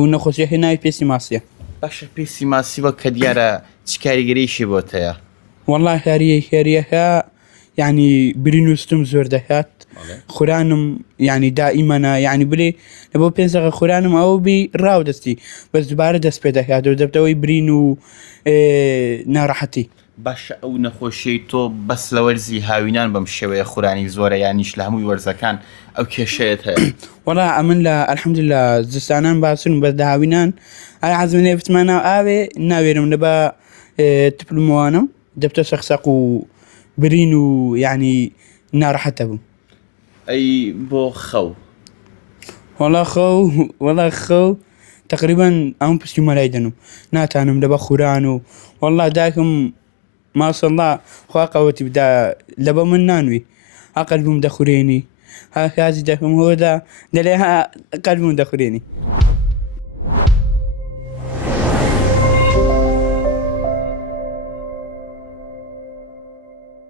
و نەخۆشیە هێناوی پێسی ماسیە. باشە پێسی ماسیوە کە دیارە چ کاریگەریشی بۆتەیە؟ والله هێریەکە یعنی برین وستم زۆر دەکات خورانم ینی دائیمەنە ینی بلێ لە بۆ 5 دقیقە خورانم ئەوە بی ڕاودەستی بەس دووبارە دەست پێ دەکات و دەبتەوەی برین و ناڕەحەتی. باشە ئەو نەخۆشیی تۆ بەس لە وەرزی هاوینان بەم شێوەیە خورانی زۆرە یانیش لە هەمووی وەرزەکان ئەو کێشەیەت هەیە؟ وەڵا ئەمن لە ئەلحەمدوللا زستانان باسن بە داهاوینان ئای حەزم لێ بتمانە ئاوێ ناوێرم لە بە تپلموانم دەبتە سەقسەق و برین و یعنی ناڕەحەتە بووم. ئەی بۆ خەو؟ وەڵا خەو تقریبان ئەم پشتی مەلای دەنم ناتانم لە بە خوران و وەڵا داکم ماشەڵڵا خوا قەوەتی بدا لە بە من نانوی ها قەلبم دەخورێنی ها کازی دەکەم هۆدا دەلێ ها قەلبم دەخورێنی.